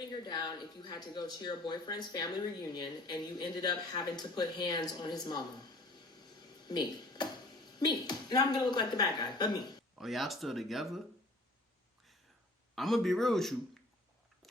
finger down if you had to go to your boyfriend's family reunion and you ended up having to put hands on his mama? Me. Me. And I'm gonna look like the bad guy, but me. Oh, y'all still together? I'm gonna be real with you.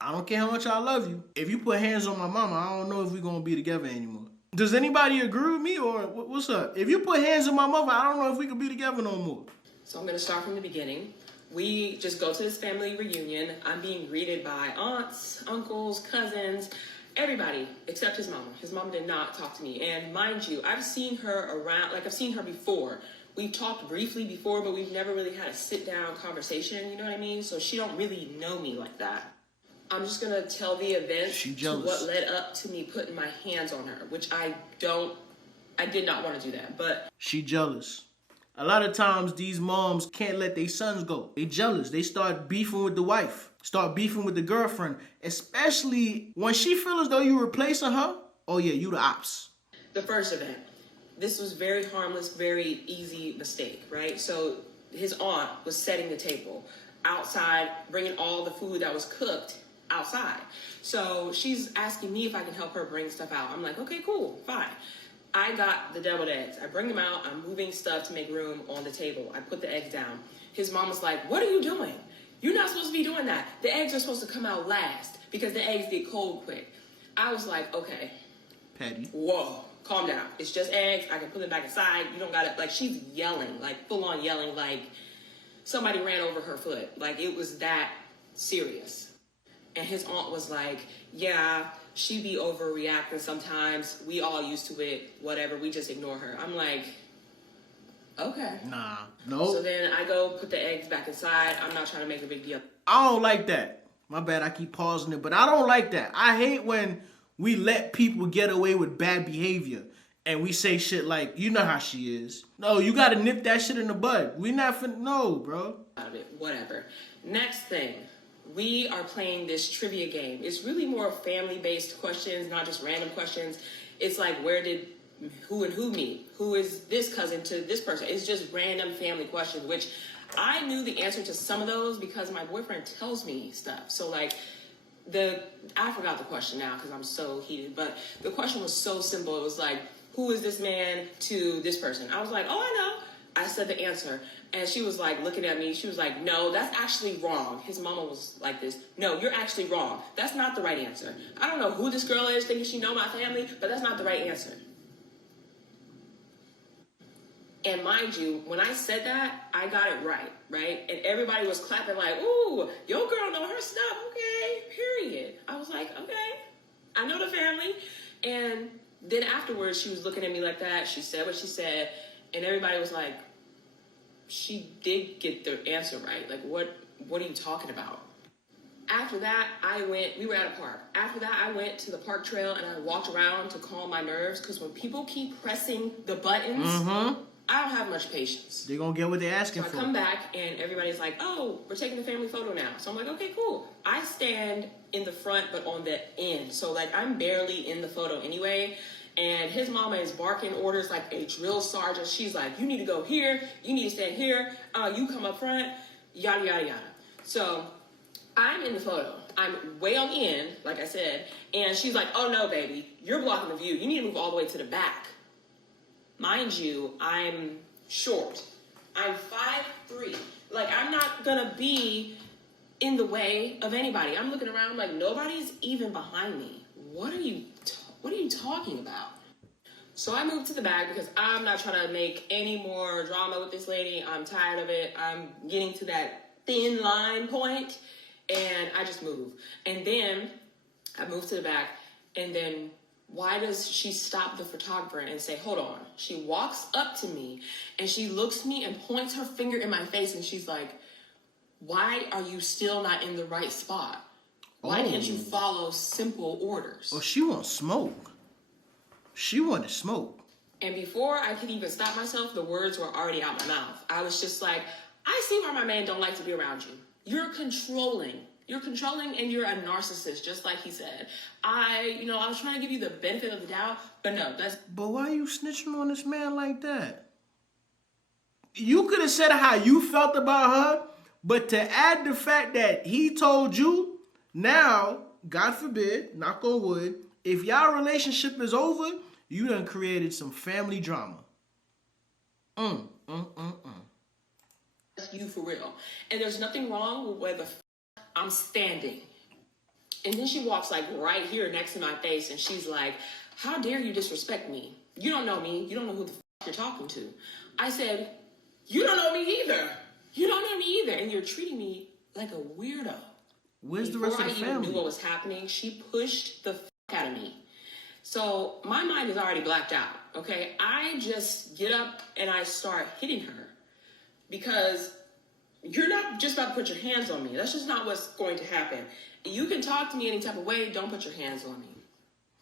I don't care how much I love you. If you put hands on my mama, I don't know if we're gonna be together anymore. Does anybody agree with me, or what's up? If you put hands on my mother, I don't know if we can be together no more. So I'm gonna start from the beginning. We just go to this family reunion. I'm being greeted by aunts, uncles, cousins, everybody except his mama. His mama did not talk to me. And mind you, I've seen her around, like I've seen her before. We've talked briefly before, but we've never really had a sit-down conversation, you know what I mean? So she don't really know me like that. I'm just gonna tell the events to what led up to me putting my hands on her, which I did not want to do that, but. She jealous. A lot of times these moms can't let their sons go. They jealous. They start beefing with the wife. Start beefing with the girlfriend. Especially when she feels as though you replacing her. Oh yeah, you the ops. The first event. This was very harmless, very easy mistake, right? So his aunt was setting the table outside, bringing all the food that was cooked outside. So she's asking me if I can help her bring stuff out. I'm like, okay, cool, fine. I got the deviled eggs. I bring them out. I'm moving stuff to make room on the table. I put the eggs down. His mom was like, what are you doing? You're not supposed to be doing that. The eggs are supposed to come out last because the eggs get cold quick. I was like, okay. Petty. Whoa, calm down. It's just eggs. I can put them back aside. You don't got to, like, she's yelling, like full on yelling, like somebody ran over her foot. Like it was that serious. And his aunt was like, yeah, she be overreacting sometimes. We all used to it, whatever. We just ignore her. I'm like, okay. Nah, no. So then I go put the eggs back inside. I'm not trying to make a big deal. I don't like that. My bad, I keep pausing it, but I don't like that. I hate when we let people get away with bad behavior and we say shit like, you know how she is. No, you got to nip that shit in the bud. We not finna, no, bro. Out of it, whatever. Next thing. We are playing this trivia game. It's really more family-based questions, not just random questions. It's like, where did who and who meet? Who is this cousin to this person? It's just random family questions, which I knew the answer to some of those because my boyfriend tells me stuff. So like, I forgot the question now because I'm so heated, but the question was so simple. It was like, who is this man to this person? I was like, oh, I know. I said the answer. And she was like looking at me. She was like, no, that's actually wrong. His mama was like this. No, you're actually wrong. That's not the right answer. I don't know who this girl is thinking she know my family, but that's not the right answer. And mind you, when I said that, I got it right? And everybody was clapping like, ooh, your girl know her stuff. Okay, period. I was like, okay, I know the family. And then afterwards, she was looking at me like that. She said what she said. And everybody was like, she did get the answer right. Like, what are you talking about? After that, we were at a park. After that, I went to the park trail and I walked around to calm my nerves because when people keep pressing the buttons, I don't have much patience. They're going to get what they're asking for. So I come back and everybody's like, oh, we're taking the family photo now. So I'm like, okay, cool. I stand in the front, but on the end. So like, I'm barely in the photo anyway. And his mama is barking orders like a drill sergeant. She's like, you need to go here. You need to stand here. You come up front, yada, yada, yada. So I'm in the photo. I'm way on the end, like I said. And she's like, oh, no, baby. You're blocking the view. You need to move all the way to the back. Mind you, I'm short. I'm 5'3". Like, I'm not going to be in the way of anybody. I'm looking around like nobody's even behind me. What are you talking about? So I moved to the back because I'm not trying to make any more drama with this lady. I'm tired of it. I'm getting to that thin line point, and I just move. And then I move to the back, and then why does she stop the photographer and say, hold on? She walks up to me, and she looks at me and points her finger in my face, and she's like, why are you still not in the right spot? Why can't you follow simple orders? Oh, she wants smoke. She wanted smoke. And before I could even stop myself, the words were already out my mouth. I was just like, I see why my man don't like to be around you. You're controlling. You're controlling and you're a narcissist, just like he said. I was trying to give you the benefit of the doubt, but no, that's... But why are you snitching on this man like that? You could have said how you felt about her, but to add the fact that he told you, now God forbid, knock on wood, if y'all relationship is over, you done created some family drama. That's you for real. And there's nothing wrong with where the I'm standing. And then she walks like right here next to my face and she's like, how dare you disrespect me? You don't know me. You don't know who the you're talking to. I said, you don't know me either. You don't know me either. And you're treating me like a weirdo. Where's the rest of the family? Before I even knew what was happening, she pushed the out of me. So my mind is already blacked out, okay? I just get up and I start hitting her because you're not just about to put your hands on me. That's just not what's going to happen. You can talk to me any type of way, don't put your hands on me.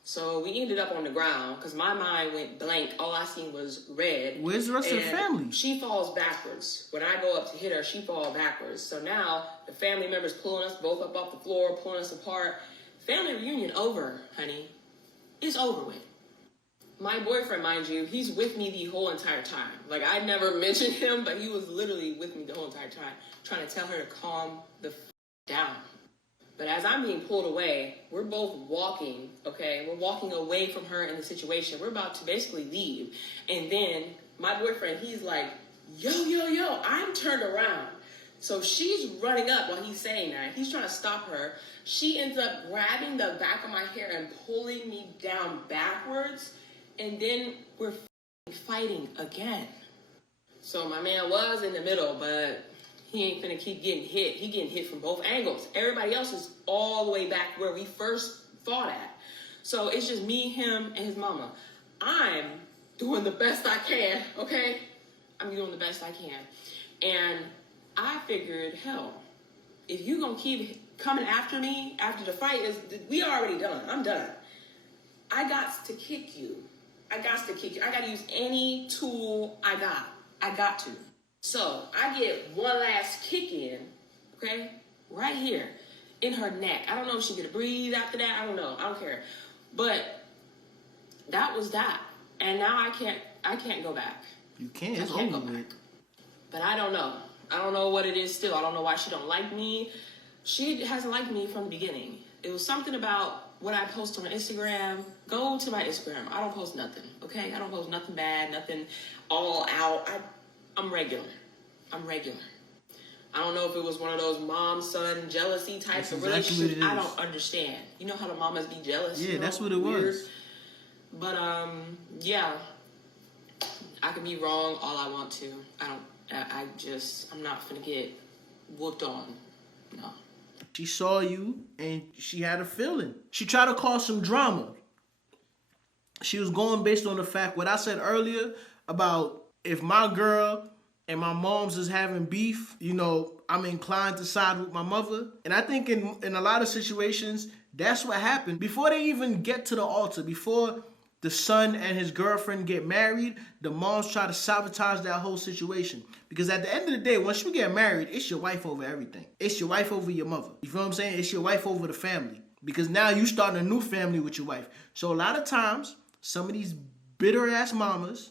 So we ended up on the ground because my mind went blank. All I seen was red. Where's the rest of the family? She falls backwards. When I go up to hit her, she falls backwards. So now the family members pulling us both up off the floor, pulling us apart. Family reunion over, honey. It's over with. My boyfriend, mind you, he's with me the whole entire time. Like, I never mentioned him, but he was literally with me the whole entire time, trying to tell her to calm the down. But as I'm being pulled away, we're both walking, okay? We're walking away from her in the situation. We're about to basically leave. And then my boyfriend, he's like, yo, I'm turned around. So she's running up while he's saying that. He's trying to stop her. She ends up grabbing the back of my hair and pulling me down backwards. And then we're fighting again. So my man was in the middle, but he ain't finna keep getting hit. He getting hit from both angles. Everybody else is all the way back where we first fought at. So it's just me, him, and his mama. I'm doing the best I can, okay? I'm doing the best I can. And I figured, hell, if you gonna keep coming after me after the fight we already done. I'm done. I got to kick you. I got to use any tool I got. I got to. So I get one last kick in, okay? Right here in her neck. I don't know if she could breathe after that. I don't know. I don't care. But that was that. And now I can't go back. You can't. It's over with. But I don't know. I don't know what it is still. I don't know why she don't like me. She hasn't liked me from the beginning. It was something about what I post on Instagram. Go to my Instagram. I don't post nothing, okay? I don't post nothing bad, nothing all out. I'm regular. I don't know if it was one of those mom-son jealousy types of relationships. I don't understand. You know how the mamas be jealous? Yeah, that's what it weird. was. But, yeah. I could be wrong all I want to. I'm not finna get whooped on. No. She saw you and she had a feeling. She tried to cause some drama. She was going based on the fact, what I said earlier about if my girl and my mom's is having beef, I'm inclined to side with my mother. And I think in a lot of situations, that's what happened. Before they even get to the altar, before the son and his girlfriend get married, the moms try to sabotage that whole situation. Because at the end of the day, once you get married, it's your wife over everything. It's your wife over your mother. You feel what I'm saying? It's your wife over the family. Because now you starting a new family with your wife. So a lot of times, some of these bitter-ass mamas,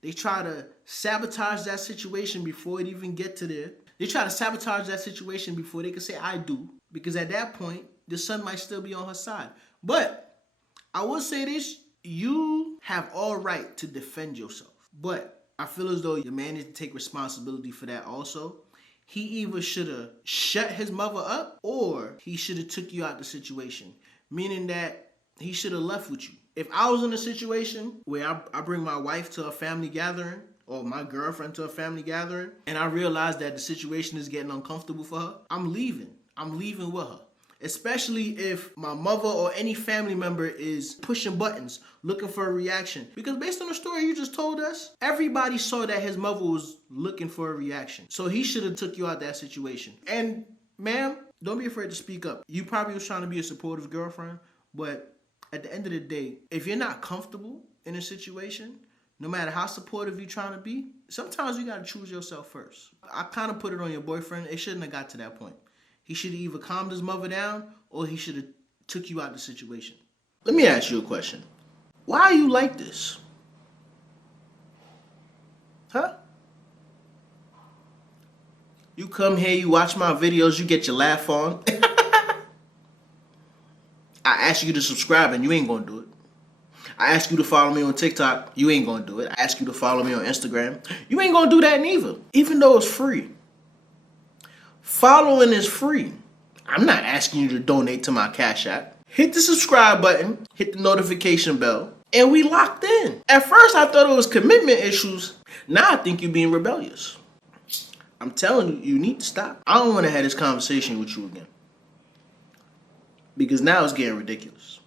they try to sabotage that situation before it even get to there. They try to sabotage that situation before they can say, I do. Because at that point, the son might still be on her side. But I will say this, you have all right to defend yourself. But I feel as though your man needs to take responsibility for that also. He either should have shut his mother up or he should have took you out the situation. Meaning that he should have left with you. If I was in a situation where I bring my wife to a family gathering or my girlfriend to a family gathering and I realize that the situation is getting uncomfortable for her, I'm leaving. I'm leaving with her. Especially if my mother or any family member is pushing buttons, looking for a reaction. Because based on the story you just told us, everybody saw that his mother was looking for a reaction. So he should have took you out that situation. And ma'am, don't be afraid to speak up. You probably was trying to be a supportive girlfriend, but at the end of the day, if you're not comfortable in a situation, no matter how supportive you're trying to be, sometimes you got to choose yourself first. I kind of put it on your boyfriend. It shouldn't have got to that point. He should have either calmed his mother down or he should have took you out of the situation. Let me ask you a question. Why are you like this? Huh? You come here, you watch my videos, you get your laugh on. I ask you to subscribe and you ain't gonna do it. I ask you to follow me on TikTok, you ain't gonna do it. I ask you to follow me on Instagram, you ain't gonna do that neither, even though it's free. Following is free. I'm not asking you to donate to my Cash App. Hit the subscribe button, hit the notification bell, and we locked in. At first, I thought it was commitment issues. Now I think you're being rebellious. I'm telling you, you need to stop. I don't want to have this conversation with you again. Because now it's getting ridiculous.